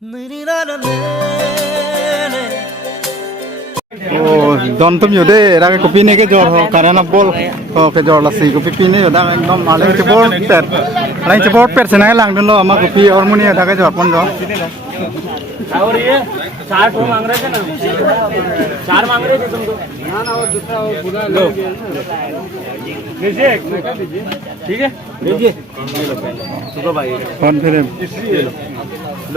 Don tum yude ra kopi ne ke jor ho karena bol ho ke jor lasi kopi pini yuda ekdom maleng cepot per senang lang dun lo ama kopi और मुनी yuda ke jor pon jo और ये 60 वो मांग रहे थे ना 4 मांग रहे थे तुमको ना ना वो दूसरा वो पूरा लो लीजिए ठीक है लीजिए सुनो भाई कौन फिर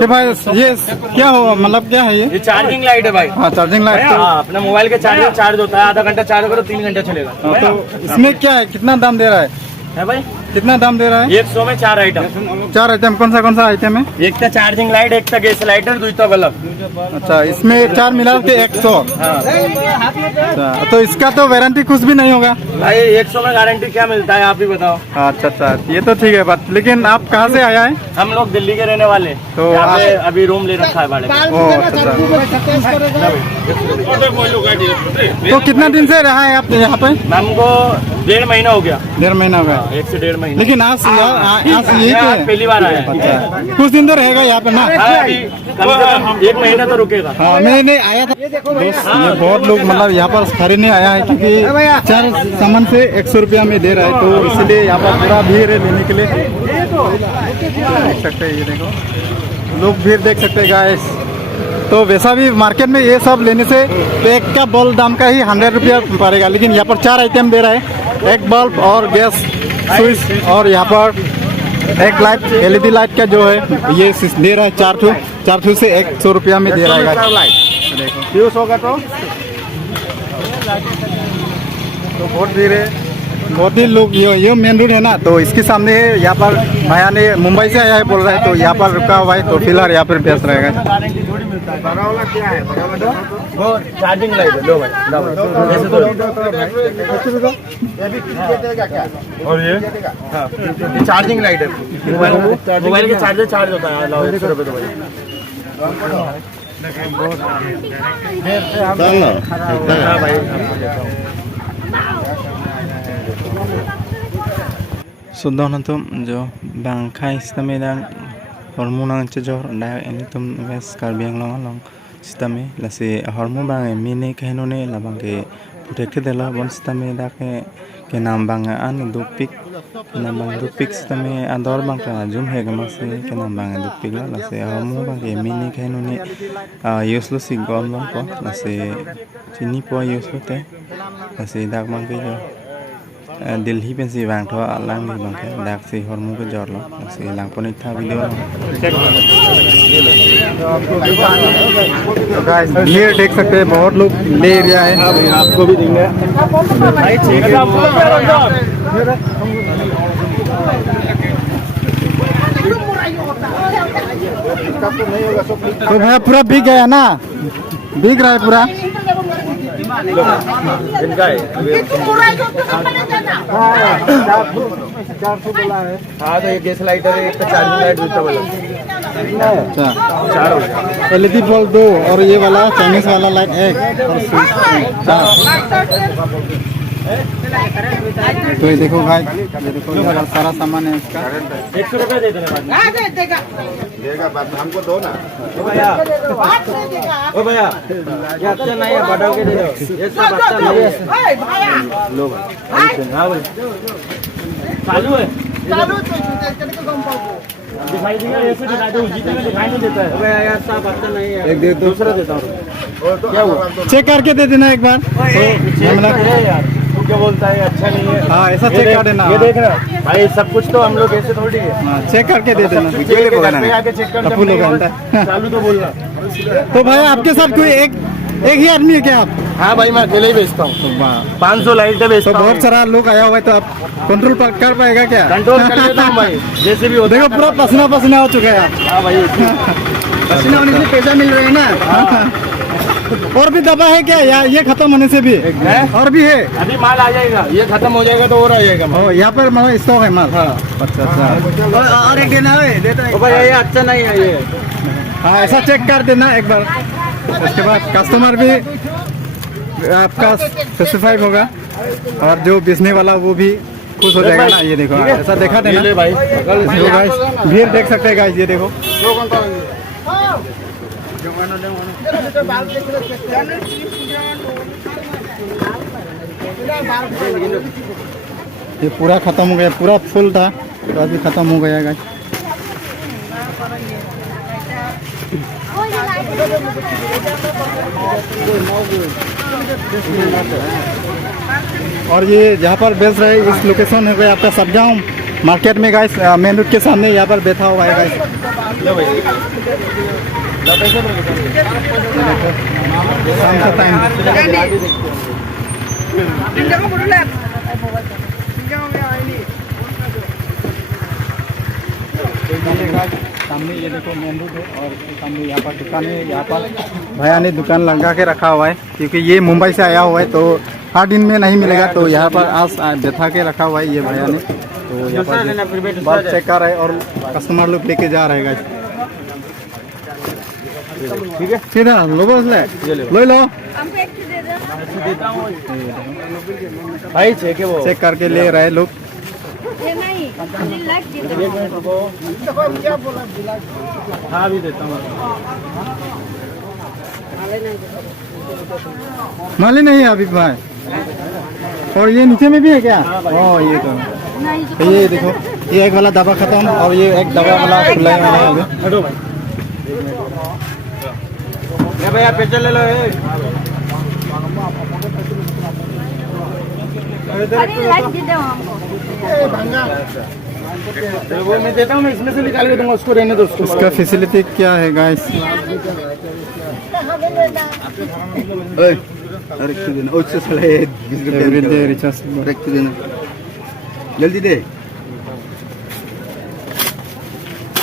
ये भाई ये क्या हो मतलब क्या है ये चार्जिंग लाइट है भाई। हाँ चार्जिंग लाइट तो अपना मोबाइल के चार्जर चार्ज होता है, आधा घंटा चार्ज करो 3 घंटे चलेगा। तो इसमें क्या है कितना दाम दे रहा है भाई? कितना दाम दे रहा है? 100 में 4 आइटम। 4 आइटम कौन सा आइटम है? एक था चार्जिंग लाइट, एक था गैस लाइटर, दूसरा बल्ब। अच्छा इसमें 4 मिला के 100। अच्छा तो इसका तो वारंटी कुछ भी नहीं होगा भाई? 100 में गारंटी क्या मिलता है आप ही बताओ। अच्छा ये तो ठीक है बात, लेकिन आप कहाँ से आया है? हम लोग दिल्ली के रहने वाले, तो यहाँ पे अभी रूम ले रखा है भाड़े पे। तो कितना दिन से रहा है आप यहाँ पे? हमको 1.5 महीना हो गया। 1.5 महीना हो गया? 1 से 1.5 महीना। लेकिन आज यही पहली बार आया। अच्छा कुछ दिन तो रहेगा यहाँ पे ना? कम से कम 1 महीना तो रुकेगा। हाँ मैं आया था दोस्त, ये बहुत लोग मतलब यहाँ पर खरीदने आया है क्योंकि 4 सामान से 100 रुपया में दे रहा है, तो इसलिए यहाँ पर पूरा भीड़ है लेने के लिए। देख सकते हैं ये देखो लोग भीड़ देख सकते हैं गाइस। तो वैसा भी मार्केट में ये सब लेने से एक का बल्ब दाम का ही 100 रुपया पड़ेगा, लेकिन यहाँ पर 4 आइटम दे रहा है, एक बल्ब और गैस स्विच और यहाँ पर एक लाइट LED लाइट का जो है ये दे रहा है 4 ठू से 100 रुपया में दे रहा है। यूज होगा तो बहुत धीरे बहुत ही लोग ये मेन रोड है ना, तो इसके सामने यहाँ पर भैया ने मुंबई से आया है बोल रहा है, तो यहाँ पर रुका हुआ है, तो फिलहाल यहाँ पर व्यस्त रहेगा। क्या है वो चार्जिंग लाइट है। लो भाई ऐसे तो और ये चार्जिंग लाइट है, मोबाइल के चार्जर चार्ज होता है। लो 100 रुपये दो भाई। Sudah nanti jo bangkai sistemnya dan hormonal cejor dah ini tuh guys karbiang long sistemnya lasi hormon bang mini kehenone lah bang ke protect dela bon sistemnya dah ke nam bang an dupik nam bang dupik sistemnya andor bang ke zoom he gamasi ke nam bang dupik lah lasi hormon bang ke mini kehenone useless si gom bang po lasi sini po useless teh lasi dah bang ke jo Delhi पे से bank थोड़ा लांग नहीं बंके डाक से hormone के जोर लो से लांग पर नहीं था वीडियो तो गाइस भीड़ देख सकते हैं, बहुत लोग ले रहा है, आपको भी देंगे भाई। ठीक है तो भैया पूरा बिक गया ना? बिक रहा है पूरा? इनका है हाँ तो ये गैस लाइटर है, एक चार्जिंग लाइट दूसरा वाला। अच्छा 4 LED बल्ब 2 और ये वाला चाइनीज वाला लाइट 1 और स्विच 4। तो ये देखो भाई ये देखो सारा सामान है इसका। 100 रुपये दे देगा बात हमको दो ना। ओ भैया ये अच्छा नहीं है, बढ़ा के दे दो। ये सब अच्छा नहीं है। लो भाई हाँ भाई चालू है दिखाई देगा, ऐसे दिखाई दो जीते में दिखाई नहीं देता है। भैया यार सब अच्छा नहीं है, एक दे दूसरा देता हूँ। क्या हुआ चेक करके दे देना एक बार। यार क्या बोलता है अच्छा नहीं है? हाँ ऐसा चेक कर देना। ये देखना भाई सब कुछ तो हम लोग ऐसे थोड़ी है, चेक करके दे देना। आके चेक कर चालू तो बोलना। तो भाई आपके साथ कोई एक ही आदमी है क्या आप? हाँ भाई मैं अकेले ही बेचता हूँ, 500 लाइटें बेचता हूँ। तो बहुत सारा लोग आया हुआ है, तो आप कंट्रोल कर पाएगा क्या? कंट्रोल कर लेता हूँ भाई, जैसे भी होता है। देखो पूरा पसीना हो चुका है। हाँ भाई पसीना होने से पैसा मिल रहा है ना? और भी दवा है क्या या ये खत्म होने से भी है? और भी है? अभी माल आ जाएगा, ये खत्म हो जाएगा तो और आ जाएगा माल। यहाँ पर मतलब स्टॉक है माल? हाँ अच्छा और एक देना है देता है भाई, ये अच्छा नहीं है ये। हाँ ऐसा चेक कर देना एक बार, उसके बाद कस्टमर भी आपका सेटिस्फाइड होगा और जो बेचने वाला वो भी खुश हो जाएगा ना। ये देखो ऐसा देखा देना भाई, भीड़ देख सकते हैं गाइस। ये देखो ये पूरा खत्म हो गया, पूरा फुल था तो अभी खत्म हो गया गाइस। और ये जहाँ पर बेच रहे हैं इस लोकेशन है आपका सब्जाम मार्केट में गाइस, मेन रोड के सामने यहाँ पर बैठा हुआ है गाइस। शाम का टाइम सामने ये देखो मेन रोड है और इसके सामने यहाँ पर दुकान है। यहाँ पर भैया ने दुकान लगा के रखा हुआ है क्योंकि ये मुंबई से आया हुआ है तो हर दिन में नहीं मिलेगा, तो यहाँ पर आज बैठा के रखा हुआ है ये भैया ने। तो यहाँ पर बात चेक कर रहा है और कस्टमर लोग लेके जा रहे हैं। ठीक है सीधा लो बस ले लो भाई चेक करके ले रहे लोग। हाँ भी देता हूँ। माले नहीं है अभी भाई। और ये नीचे में भी है क्या? ओ ये तो ये देखो ये एक वाला दवा खत्म और ये एक दवा वाला खुला वाला है। हटो भाई भैया पेचल ले लो। वो मैं देता हूँ, मैं इसमें से निकाल के दूंगा, उसको रहने दो। उसका फैसिलिटी क्या है गाइस? जल्दी दे।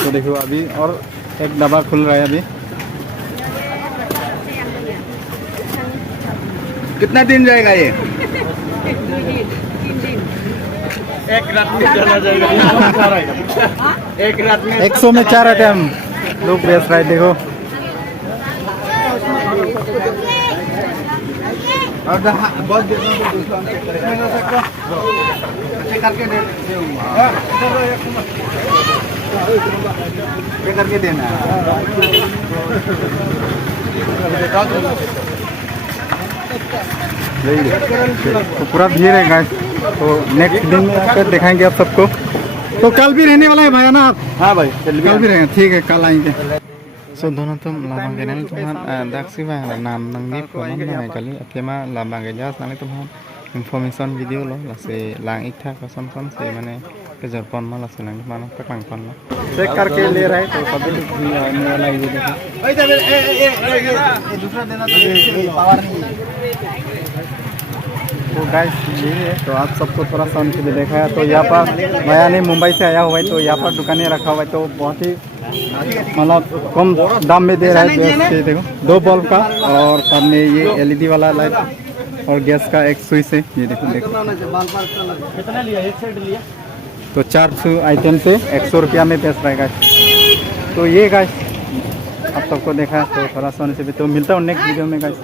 तो देखो अभी और एक दवा खुल रहा है अभी। कितना दिन जाएगा ये? एक रात में चला जाएगा। एक रात में 100 में 4 आइटम लोग बेच रहे। देखो और बहुत करके देना तो पूरा भीड़ है गाइस। तो नेक्स्ट दिन में आकर दिखाएंगे आप सबको। तो कल भी रहने वाला है भैया ना आप? हाँ भाई कल भी रहेंगे। ठीक है कल आएंगे। So donatum labang kenal Tuhan daksi bah nam nangi phone na kali atema labang gejas nali Tuhan information video lo lase lang ikha kason kon से माने केजर पन मा लसे lang मानो कटंग पन चेक करके ले रहा है। तो सभी लोग भी आने वाला ये देखो। ये दूसरा देना तो पावर नहीं है। तो गाइस ये है तो आप सबको थोड़ा सा उनके लिए देखा है। तो यहाँ पर भैया ने मुंबई से आया हुआ है तो यहाँ पर दुकानें रखा हुआ है तो बहुत ही मतलब कम दाम में दे रहा है। तो देखो 2 बल्ब का और सामने ये LED वाला लाइट और गैस का एक स्विच है। ये देखो कितना लिया? एक सेट लिया तो 400 आइटम से 100 रुपया में बेच रहा है गाइस। तो ये गाइस आप सबको देखा है तो थोड़ा सा से भी तो मिलता हूँ नेक्स्ट वीडियो में गाइस।